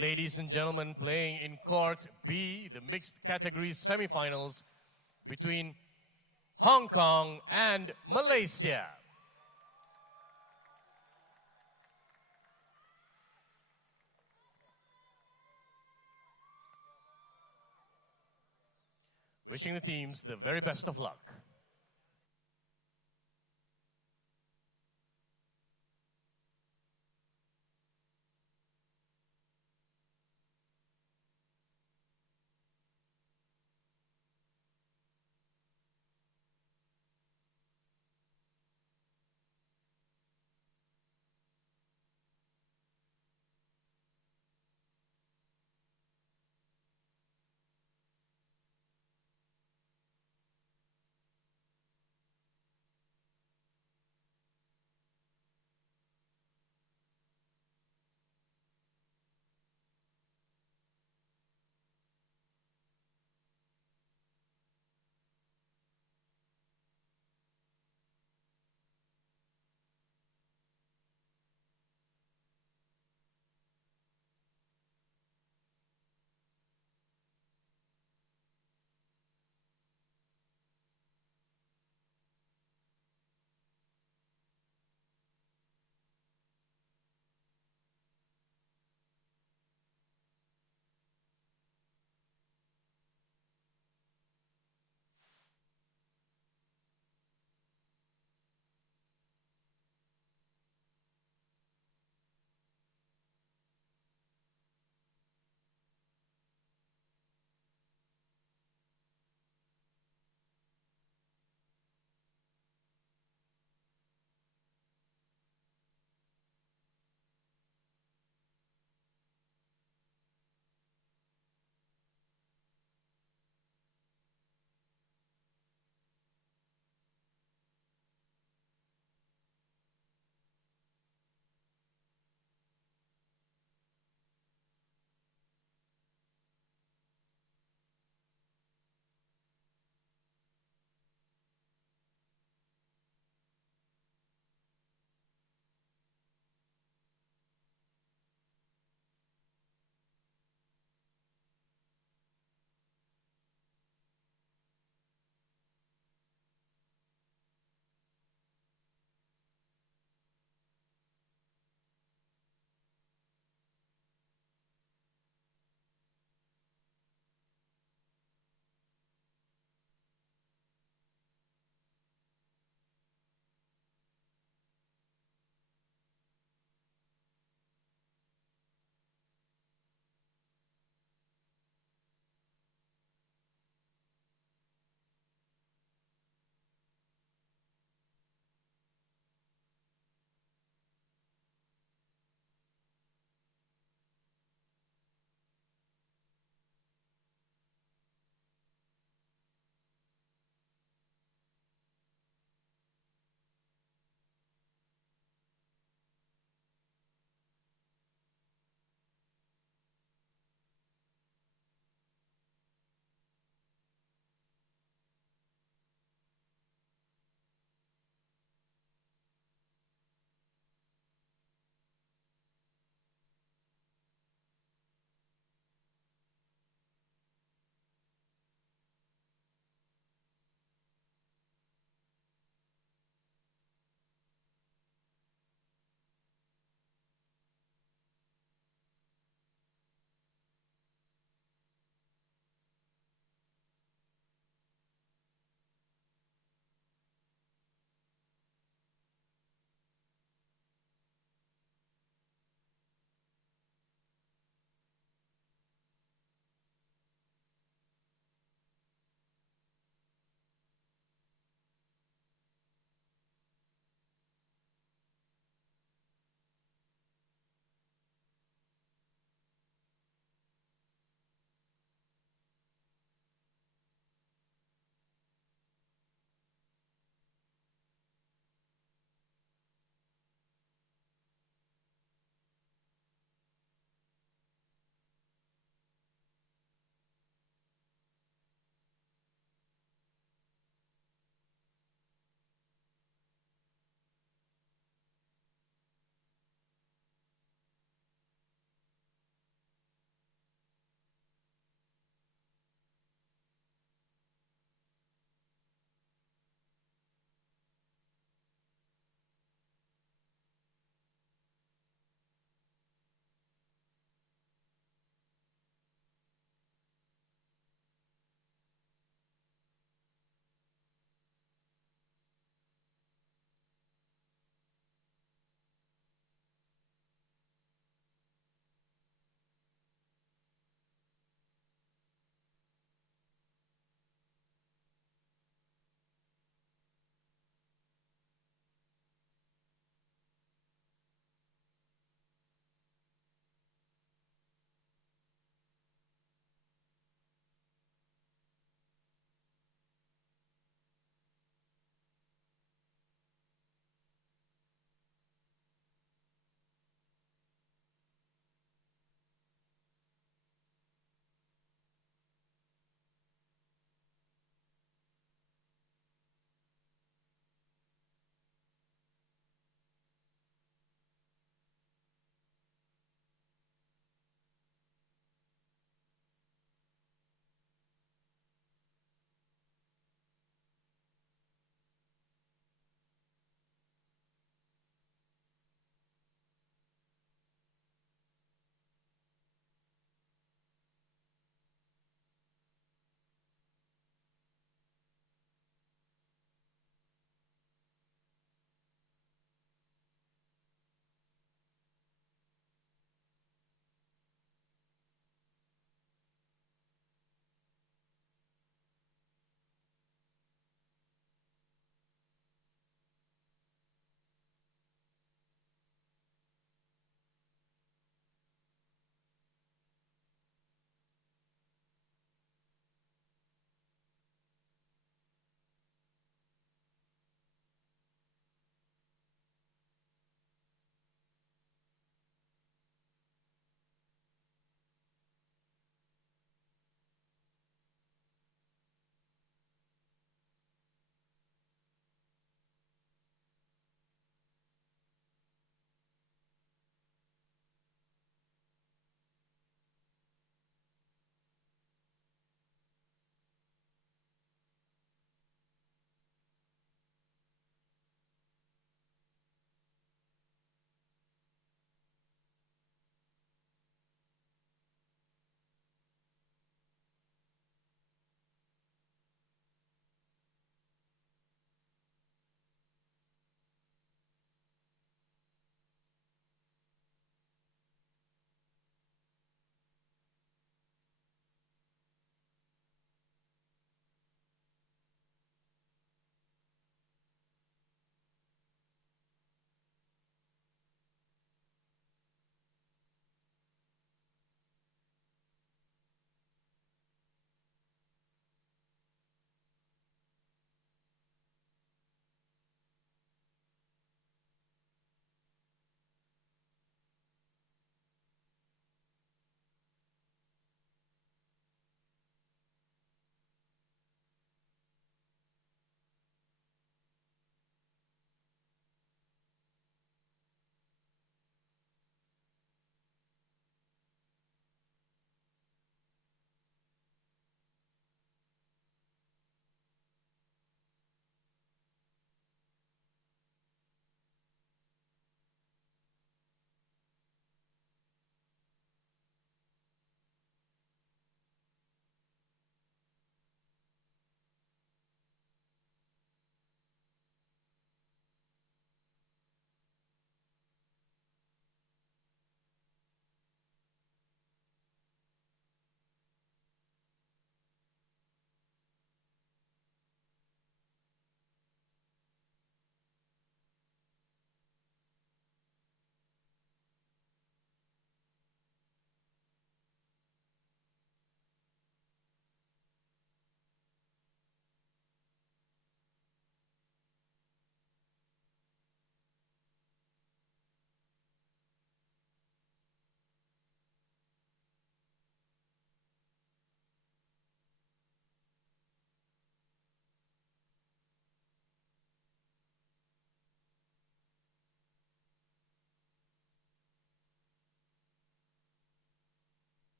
Ladies and gentlemen, playing in Court B, the mixed category semifinals between Hong Kong and Malaysia. Wishing the teams the very best of luck.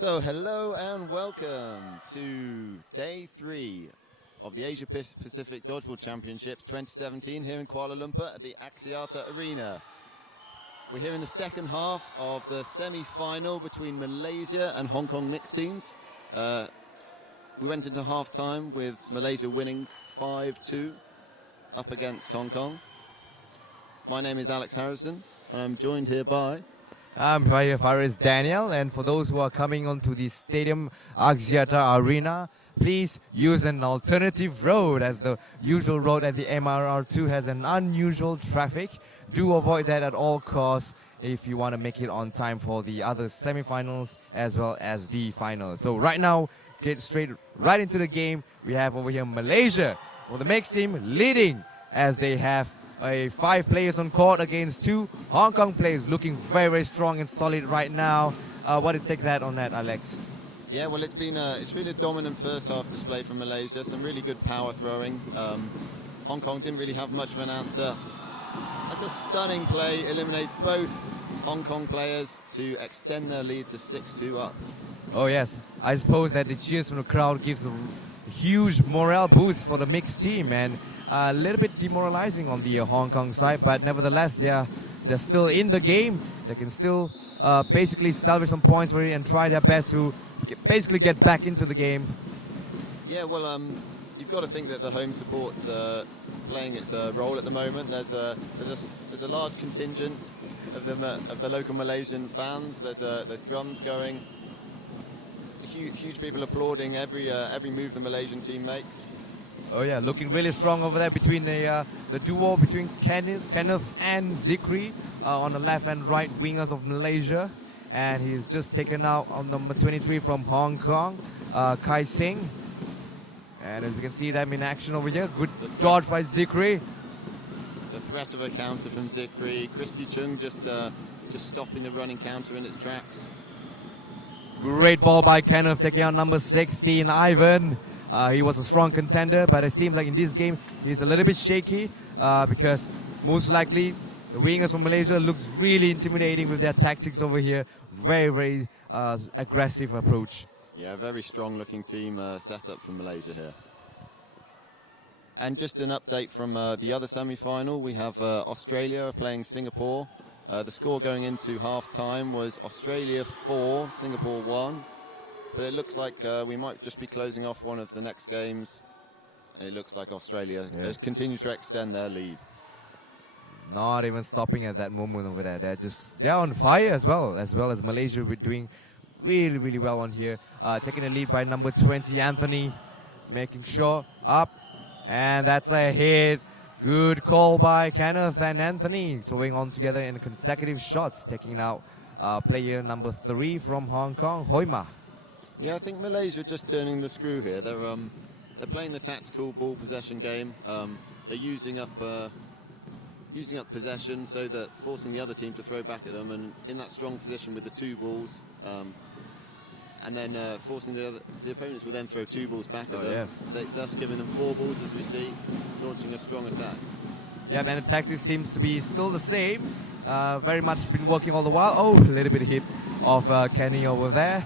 So hello and welcome to day 3 of the Asia Pacific Dodgeball Championships 2017 here in Kuala Lumpur at the APCKL Arena. We're here in the second half of the semi-final between Malaysia and Hong Kong mixed teams. We went into half-time with Malaysia winning 5-2 up against Hong Kong. My name is Alex Harrison and I'm joined here by... I'm Faris Daniel, and for those who are coming onto the stadium APCKL Arena, please use an alternative road, as the usual road at the MRR2 has an unusual traffic. Do avoid that at all costs if you want to make it on time for the other semi-finals as well as the finals. So right now, get straight right into the game. We have over here Malaysia, well, the mixed team leading as they have 5 players on court against 2 Hong Kong players, looking very, very strong and solid right now. What did you take that on that, Alex? Yeah, well, it's really a dominant first half display from Malaysia. Some really good power throwing. Hong Kong didn't really have much of an answer. That's a stunning play, eliminates both Hong Kong players to extend their lead to 6-2 up. Oh yes, I suppose that the cheers from the crowd gives a huge morale boost for the mixed team, and a little bit demoralizing on the Hong Kong side, but nevertheless they're still in the game. They can still basically salvage some points for it and try their best to basically get back into the game. Yeah, well, you've got to think that the home support's playing its role at the moment. There's a large contingent of the local Malaysian fans. There's drums going. Huge people applauding every move the Malaysian team makes. Oh yeah, looking really strong over there between the duo between Kenneth and Zikri on the left and right wingers of Malaysia, and he's just taken out on number 23 from Hong Kong, Kai Singh. And as you can see them in action over here, good dodge by Zikri. It's a threat of a counter from Zikri. Christy Chung just stopping the running counter in its tracks. Great ball by Kenneth, taking out number 16, Ivan. He was a strong contender, but it seems like in this game he's a little bit shaky because most likely the wingers from Malaysia looks really intimidating with their tactics over here. Very, very aggressive approach. Yeah, very strong looking team set up from Malaysia here. And just an update from the other semi-final, we have Australia playing Singapore. The score going into half-time was Australia 4, Singapore 1. But it looks like we might just be closing off one of the next games. And it looks like Australia has continued to extend their lead. Not even stopping at that moment over there. They're on fire as well as Malaysia. We're doing really, really well on here. Taking the lead by number 20, Anthony. Making sure up. And that's a hit. Good call by Kenneth and Anthony, throwing on together in consecutive shots, taking out player number 3 from Hong Kong, Hoima. Yeah, I think Malaysia are just turning the screw here. They're playing the tactical ball possession game. They're using up possession, so that forcing the other team to throw back at them, and in that strong position with the 2 balls, and then forcing the opponents will then throw 2 balls back at them. Yes. Thus giving them 4 balls, as we see, launching a strong attack. Yeah, and the tactics seems to be still the same. Very much been working all the while. Oh, a little bit of hit of Kenny over there.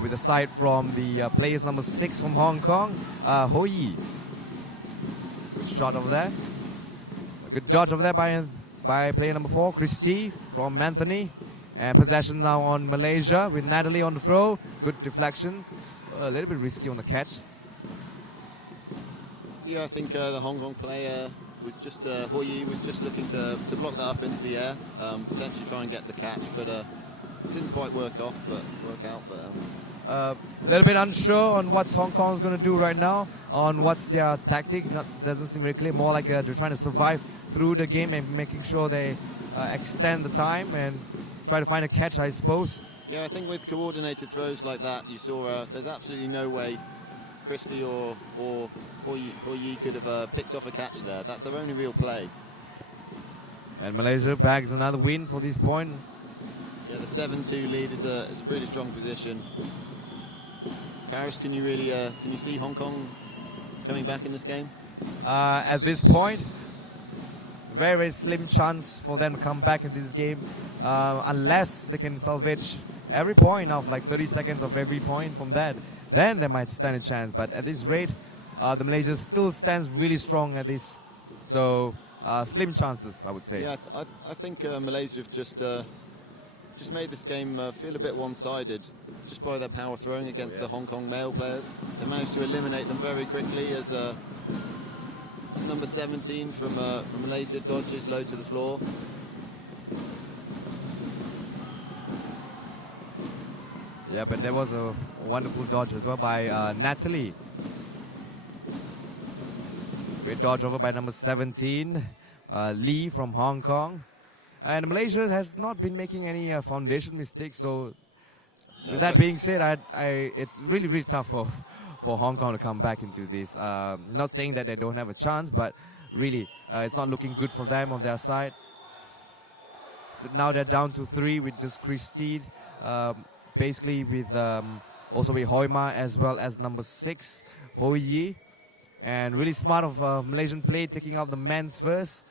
With a side from the players number 6 from Hong Kong, Hoi. Good shot over there. A good dodge over there by player number 4, Christy from Anthony. And possession now on Malaysia with Natalie on the throw. Good deflection. A little bit risky on the catch. Yeah, I think the Hong Kong player was just, Hoi was just looking to block that up into the air, potentially try and get the catch, but didn't quite work out. A little bit unsure on what Hong Kong is going to do right now, on what's their tactic. Doesn't seem very clear. More like they're trying to survive through the game and making sure they extend the time and try to find a catch, I suppose. Yeah, I think with coordinated throws like that, you saw there's absolutely no way Christie or Yi could have picked off a catch there. That's their only real play. And Malaysia bags another win for this point. Yeah, the 7-2 lead is a really strong position. Faris, can you see Hong Kong coming back in this game? At this point, very, very slim chance for them to come back in this game, unless they can salvage every point of like 30 seconds of every point from that, then they might stand a chance. But at this rate, the Malaysia still stands really strong at this. So slim chances, I would say. Yeah, I think Malaysia have just made this game feel a bit one-sided just by their power throwing against the Hong Kong male players. They managed to eliminate them very quickly as number 17 from Malaysia dodges low to the floor. Yeah, but there was a wonderful dodge as well by Natalie. Great dodge over by number 17, Lee from Hong Kong. And Malaysia has not been making any foundation mistakes. So with that being said, it's really, really tough for Hong Kong to come back into this. Not saying that they don't have a chance, but really, it's not looking good for them on their side. So now they're down to 3 with just Christine, basically with also with Hoima as well as number 6, Hoi Yi. And really smart of Malaysian play, taking out the men's first.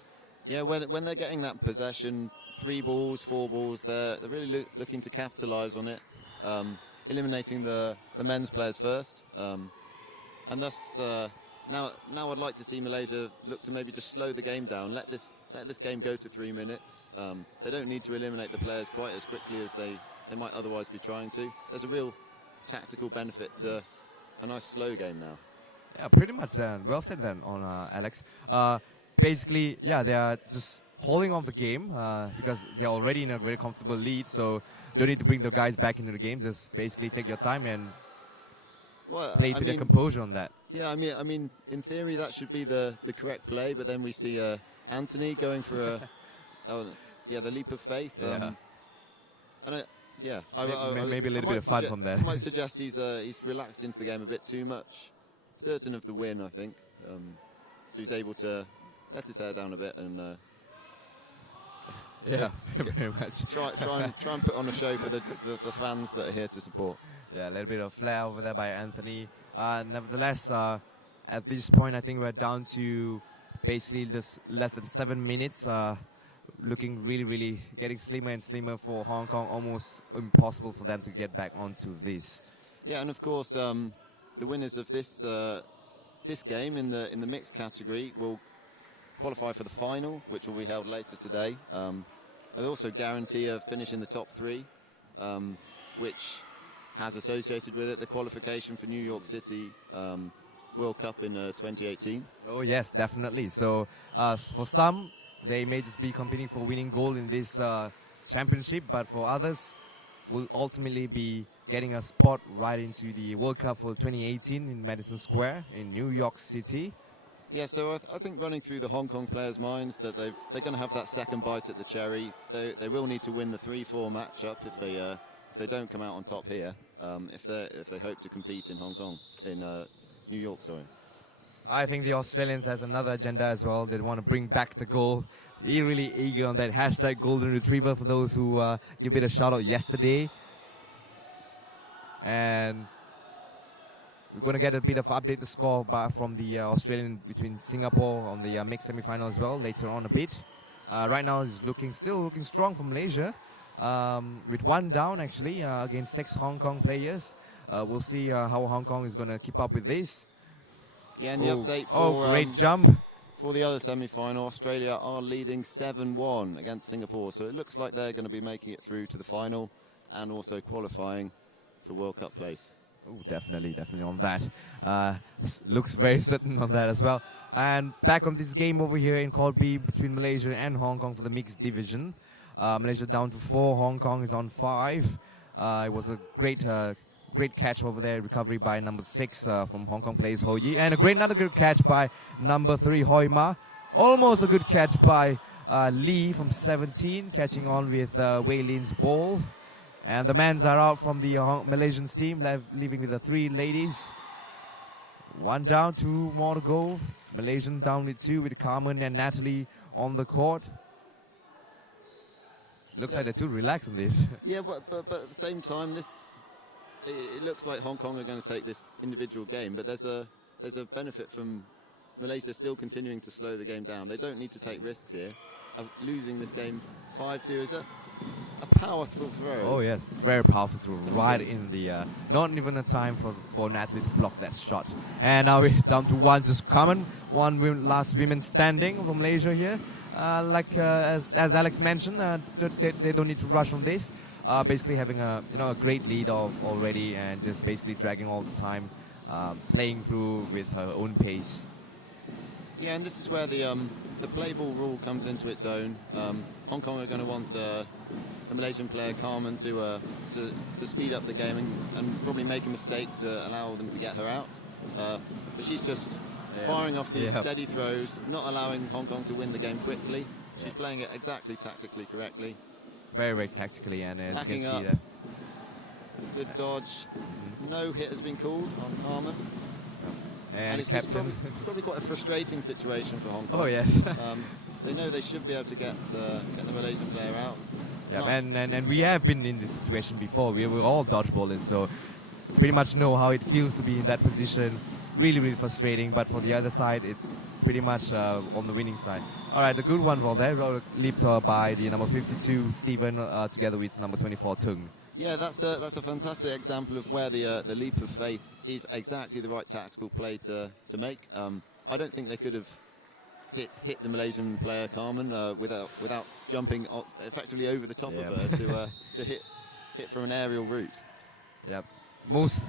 Yeah, when they're getting that possession, 3 balls, 4 balls, they're really looking to capitalise on it, eliminating the men's players first. And thus, now I'd like to see Malaysia look to maybe just slow the game down, let this game go to 3 minutes. They don't need to eliminate the players quite as quickly as they might otherwise be trying to. There's a real tactical benefit to a nice slow game now. Yeah, pretty much then. Well said then on Alex. Basically, yeah, they are just holding off the game because they're already in a very comfortable lead, so don't need to bring the guys back into the game. Just basically take your time and play to their composure on that. Yeah, I mean, in theory that should be the correct play, but then we see Anthony going for the leap of faith. Maybe a little bit of fun from there. I might suggest he's relaxed into the game a bit too much. Certain of the win, I think. So he's able to let his hair down a bit and very much. Try and put on a show for the fans that are here to support. Yeah, a little bit of flair over there by Anthony. Nevertheless, at this point, I think we're down to basically just less than 7 minutes. Looking really, really getting slimmer and slimmer for Hong Kong. Almost impossible for them to get back onto this. Yeah, and of course, the winners of this game in the mixed category will qualify for the final, which will be held later today. They also guarantee a finish in the top 3, which has associated with it the qualification for New York City World Cup in 2018. Oh yes, definitely. So for some, they may just be competing for winning gold in this championship, but for others, will ultimately be getting a spot right into the World Cup for 2018 in Madison Square in New York City. Yeah, so I think running through the Hong Kong players' minds that they're going to have that second bite at the cherry. They will need to win the 3-4 matchup if they don't come out on top here. If they hope to compete in Hong Kong, in New York, sorry. I think the Australians has another agenda as well. They want to bring back the goal. They're really eager on that hashtag Golden Retriever for those who give it a shout out yesterday. And we're going to get a bit of update the score from the Australian between Singapore on the mixed semi-final as well later on a bit. Right now it's still looking strong for Malaysia with 1 down actually against 6 Hong Kong players. We'll see how Hong Kong is going to keep up with this. Yeah, and the update for great jump for the other semi-final. Australia are leading 7-1 against Singapore, so it looks like they're going to be making it through to the final and also qualifying for World Cup place. Oh, definitely on that. Looks very certain on that as well. And back on this game over here in Court B between Malaysia and Hong Kong for the mixed division. Malaysia down to 4, Hong Kong is on 5. It was a great catch over there, recovery by number 6 from Hong Kong players Ho Yi. And another good catch by number 3, Hoi Ma. Almost a good catch by Lee from 17, catching on with Wei Lin's ball. And the men's are out from the Malaysian team, leaving with the 3 ladies. 1 down, 2 more to go. Malaysian down with 2 with Carmen and Natalie on the court. Looks like they're too relaxed on this. Yeah, but at the same time, it looks like Hong Kong are going to take this individual game, but there's a benefit from Malaysia still continuing to slow the game down. They don't need to take risks here of losing this game 5-2, is it? a powerful throw. Oh yes, very powerful throw right in the, not even a time for Natalie to block that shot. And now we're down to one just common, last women standing from Malaysia here. As Alex mentioned, they don't need to rush on this. Basically having a great lead already and just basically dragging all the time, playing through with her own pace. Yeah, and this is where the play ball rule comes into its own. Hong Kong are going to want the Malaysian player Carmen to speed up the game and probably make a mistake to allow them to get her out. But she's just firing off these steady throws, not allowing Hong Kong to win the game quickly. She's playing it exactly tactically correctly. Very, very tactically, and as you can see that. Good dodge. No hit has been called on Carmen. And it's Captain. Probably quite a frustrating situation for Hong Kong. Oh yes. They know they should be able to get the Malaysian player out. Yeah, and we have been in this situation before. We were all dodgeballers, so pretty much know how it feels to be in that position. Really, really frustrating. But for the other side, it's pretty much on the winning side. All right, a good one for there, leaped by the number 52 Stephen together with number 24 Tung. Yeah, that's a fantastic example of where the leap of faith is exactly the right tactical play to make. I don't think they could have hit the Malaysian player Carmen without jumping effectively over the top of her to hit from an aerial route. Yep, most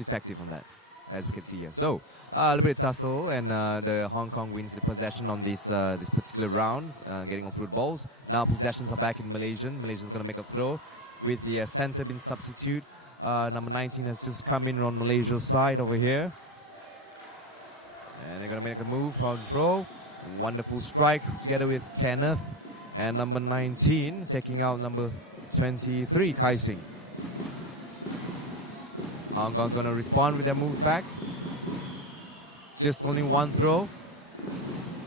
effective on that, as we can see here. So a little bit of tussle, and the Hong Kong wins the possession on this particular round, getting on through the balls. Now possessions are back in Malaysian. Malaysian's going to make a throw with the center being substitute. Number 19 has just come in on Malaysia's side over here. And they're going to make a move on throw. Wonderful strike together with Kenneth. And number 19 taking out number 23, Kai Sing. Hong Kong's going to respond with their move back. Just only one throw.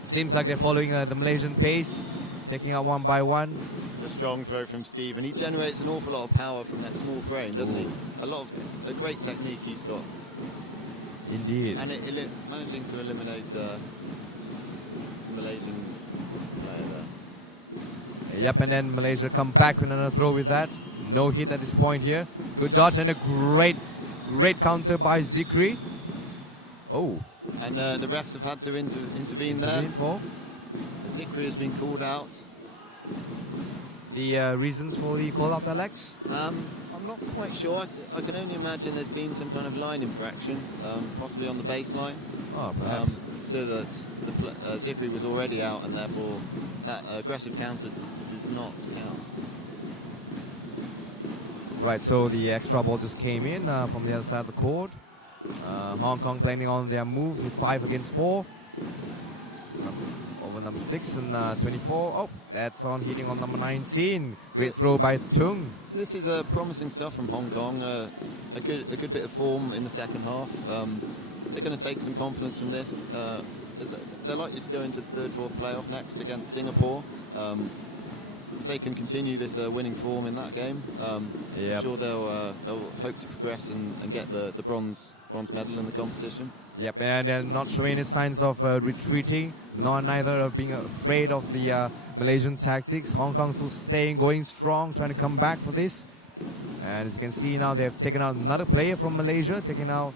Seems like they're following the Malaysian pace, taking out one by one. It's a strong throw from Steve, and he generates an awful lot of power from that small frame, doesn't he? A great technique he's got. Indeed. And managing to eliminate the Malaysian player there. Yep, and then Malaysia come back with another throw with that. No hit at this point here. Good dodge and a great counter by Zikri. Oh. And the refs have had to intervene there. Zikri has been called out. The reasons for the call out, Alex? I'm not quite sure. I can only imagine there's been some kind of line infraction, possibly on the baseline. Oh, perhaps. So that Zikri was already out, and therefore that aggressive counter does not count. Right, so the extra ball just came in from the other side of the court. Hong Kong planning on their moves with 5 against 4. Over number 6 and 24. Oh, that's on hitting on number 19. Great throw by Tung. So this is promising stuff from Hong Kong. A good bit of form in the second half. They're going to take some confidence from this. They're likely to go into the third, fourth playoff next against Singapore. If they can continue this winning form in that game, I'm sure they'll hope to progress and get the bronze medal in the competition. Yep, and they're not showing any signs of retreating, neither of being afraid of the Malaysian tactics. Hong Kong still going strong, trying to come back for this. And as you can see now, they've taken out another player from Malaysia, taking out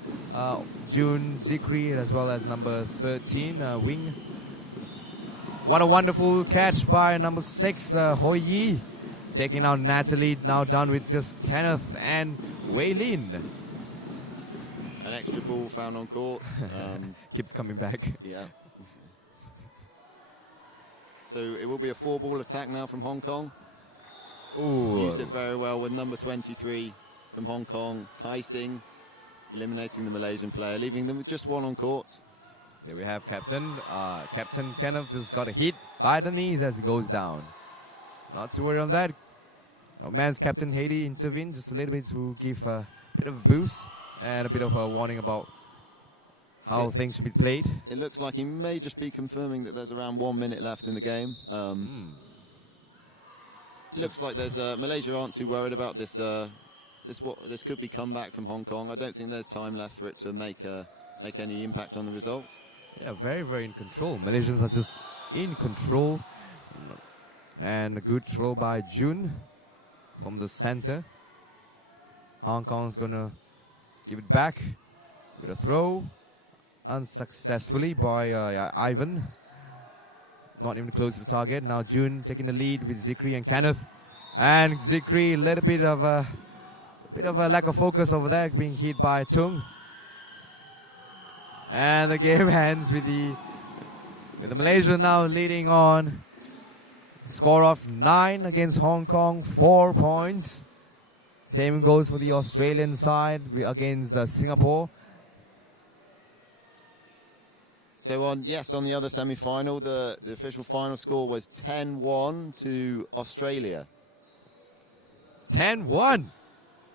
Jun Zikri as well as number 13, Wing. What a wonderful catch by number 6, Hoi Yi. Taking out Natalie, now done with just Kenneth and Wei Lin. An extra ball found on court. Keeps coming back. Yeah. So it will be a 4-ball attack now from Hong Kong. Ooh. Used it very well with number 23 from Hong Kong, Kai Sing, eliminating the Malaysian player, leaving them with just 1 on court. There we have Captain. Captain Kenneth just got a hit by the knees as he goes down. Not to worry on that. Our man's Captain Haiti intervened just a little bit to give a bit of a boost and a bit of a warning about how things should be played. It looks like he may just be confirming that there's around 1 minute left in the game. It looks like there's Malaysia aren't too worried about this. This could be comeback from Hong Kong. I don't think there's time left for it to make any impact on the result. Yeah, very, very in control. Malaysians are just in control. And a good throw by Jun. from the center. Hong Kong's gonna give it back with a throw. Unsuccessfully by Ivan. Not even close to the target. Now June taking the lead with Zikri and Kenneth. And Zikri, a little bit of a lack of focus over there, being hit by Tung. And the game ends with the Malaysian now leading on. Score of 9 against Hong Kong, 4 points. Same goes for the Australian side against Singapore. So on the other semi-final, the official final score was 10-1 to Australia. 10-1.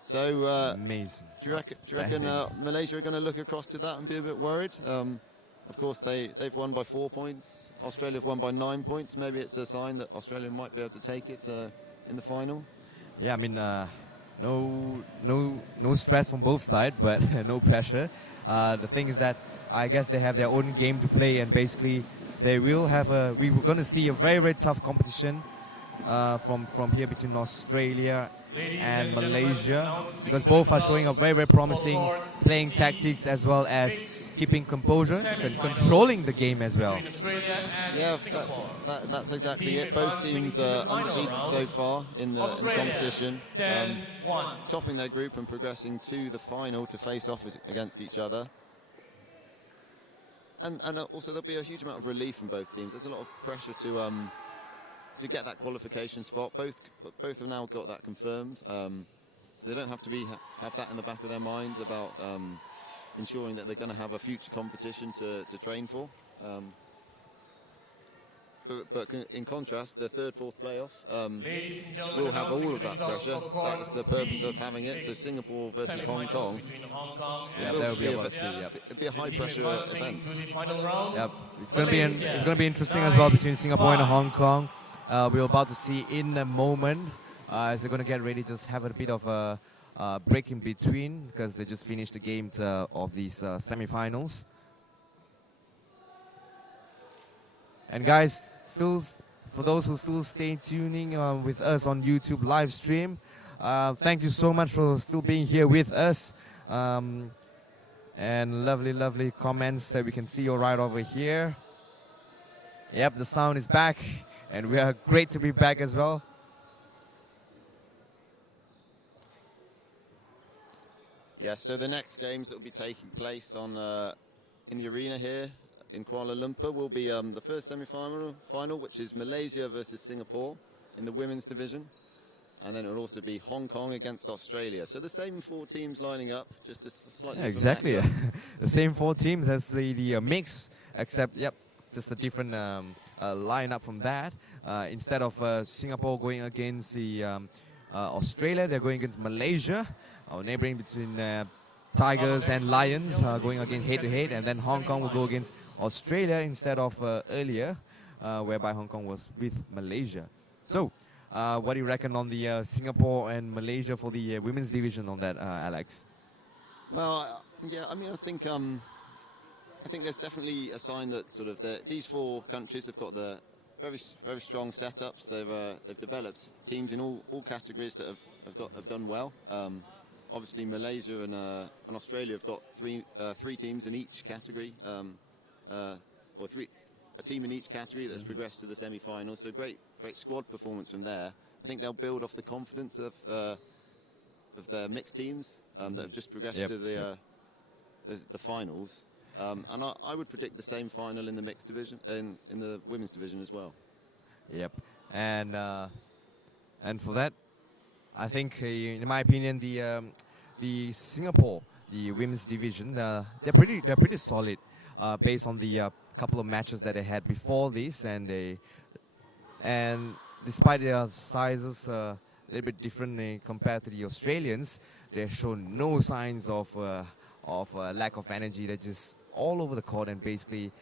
So amazing. Do you reckon Malaysia are going to look across to that and be a bit worried? Of course, they've won by 4 points. Australia have won by 9 points. Maybe it's a sign that Australia might be able to take it in the final. Yeah, I mean, no stress from both sides, but no pressure. The thing is that I guess they have their own game to play, and basically they will have we were going to see a very, very tough competition from here between Australia and Malaysia, because both are showing a very, very promising playing tactics as well as keeping composure and controlling the game as well. Yeah, that's exactly it. Both teams are undefeated so far in the competition, topping their group and progressing to the final to face off against each other. And also there'll be a huge amount of relief from both teams. There's a lot of pressure to get that qualification spot. Both have now got that confirmed, so they don't have to have that in the back of their minds about ensuring that they're going to have a future competition to train for. But in contrast, the third, fourth playoff will have all of that pressure. That's the purpose of having it. So Singapore versus Hong Kong. It'll be a high pressure event. Yep, it's going to be interesting as well between Singapore and Hong Kong. We're about to see in a moment as they're going to get ready, just have a bit of a break in between because they just finished the games of these semi-finals. And guys, still for those who still stay tuning with us on YouTube live stream, thank you so much for still being here with us. And lovely comments that we can see right over here. Yep, the sound is back. And we are great to be back as well. Yes, so the next games that will be taking place in the arena here in Kuala Lumpur will be the first semi-final, which is Malaysia versus Singapore in the women's division. And then it will also be Hong Kong against Australia. So the same 4 teams lining up, just a slightly different exactly. matchup. The same 4 teams as the mix, except, yep, just a different lineup from that. Instead of Singapore going against the Australia, they're going against Malaysia, our neighboring between Tigers and Lions, going against head-to-head, and then Hong Kong will go against Australia instead of earlier, whereby Hong Kong was with Malaysia. So, what do you reckon on the Singapore and Malaysia for the women's division on that, Alex? Well, yeah, I mean, I think there's definitely a sign that sort of these 4 countries have got the very, very strong setups. They've developed teams in all categories that have done well. Obviously, Malaysia and Australia have got three teams in each category, a team in each category that's progressed to the semi-finals. So great squad performance from there. I think they'll build off the confidence of their mixed teams that have just progressed to the finals. And I would predict the same final in the mixed division, in the women's division as well. Yep, and for that, I think, in my opinion, the Singapore, the women's division, they're pretty solid, based on the couple of matches that they had before this, and despite their sizes a little bit different compared to the Australians, they've shown no signs of lack of energy. They're just all over the court and basically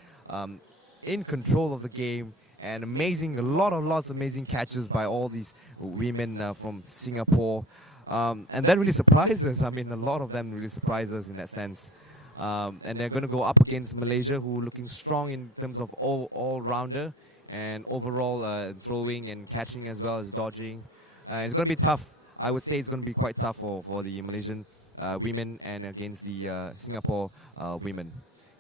in control of the game, and lots of amazing catches by all these women from Singapore, and that really surprises us. I mean, a lot of them really surprise us in that sense. And they're going to go up against Malaysia, who are looking strong in terms of all-rounder and overall throwing and catching as well as dodging. It's going to be tough I would say it's going to be quite tough for the Malaysian women and against the Singapore women.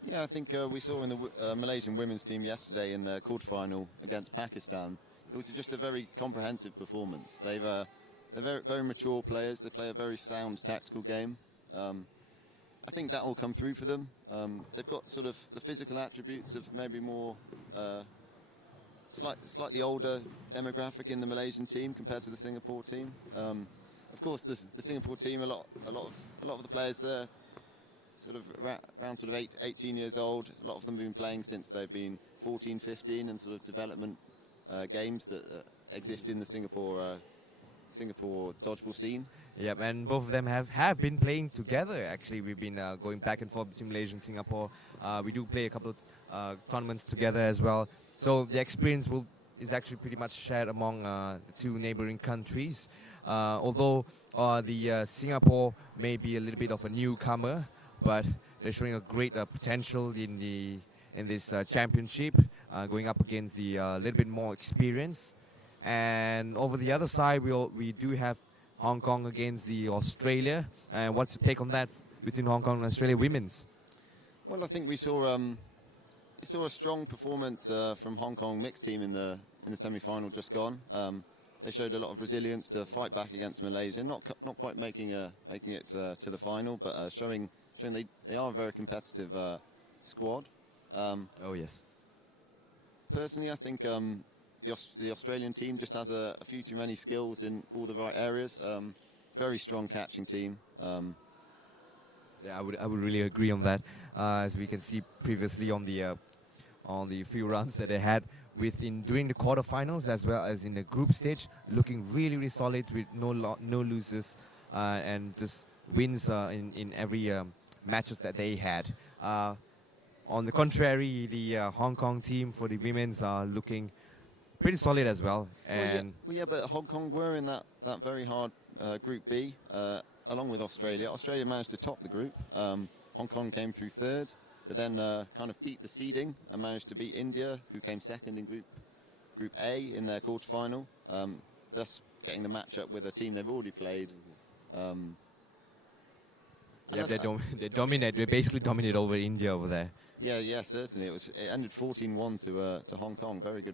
Yeah, I think we saw in the Malaysian women's team yesterday in the quarterfinal against Pakistan. It was just a very comprehensive performance. They're very, very mature players. They play a very sound tactical game. I think that will come through for them. They've got sort of the physical attributes of maybe more slightly older demographic in the Malaysian team compared to the Singapore team. Of course, the Singapore team, a lot of the players there, sort of around sort of 18 years old. A lot of them have been playing since they've been 14, 15, and sort of development games that exist in the Singapore dodgeball scene. Yep, and both of them have been playing together. Actually, we've been going back and forth between Malaysia and Singapore. We do play a couple of tournaments together as well. So the experience is actually pretty much shared among the two neighboring countries. Although the Singapore may be a little bit of a newcomer, but they're showing a great potential in this championship, going up against the little bit more experience. And over the other side, we do have Hong Kong against the Australia. And what's your take on that between Hong Kong and Australia women's? Well, I think we saw a strong performance from Hong Kong mixed team in the semi-final just gone. They showed a lot of resilience to fight back against Malaysia. Not quite making it to the final, but showing they are a very competitive squad. Oh yes. Personally, I think the Australian team just has a few too many skills in all the right areas. Very strong catching team. Yeah, I would really agree on that. As we can see previously on the few rounds that they had during the quarterfinals as well as in the group stage, looking really solid with no losses and just wins in every matches that they had. On the contrary, the Hong Kong team for the women's are looking pretty solid as well. And but Hong Kong were in that very hard Group B, along with Australia. Australia managed to top the group. Hong Kong came through third, but then kind of beat the seeding and managed to beat India, who came second in Group A in their quarterfinal, thus getting the matchup with a team they've already played. They dominate. They basically dominate over India over there. Yeah, certainly. It ended 14-1 to Hong Kong. Very good.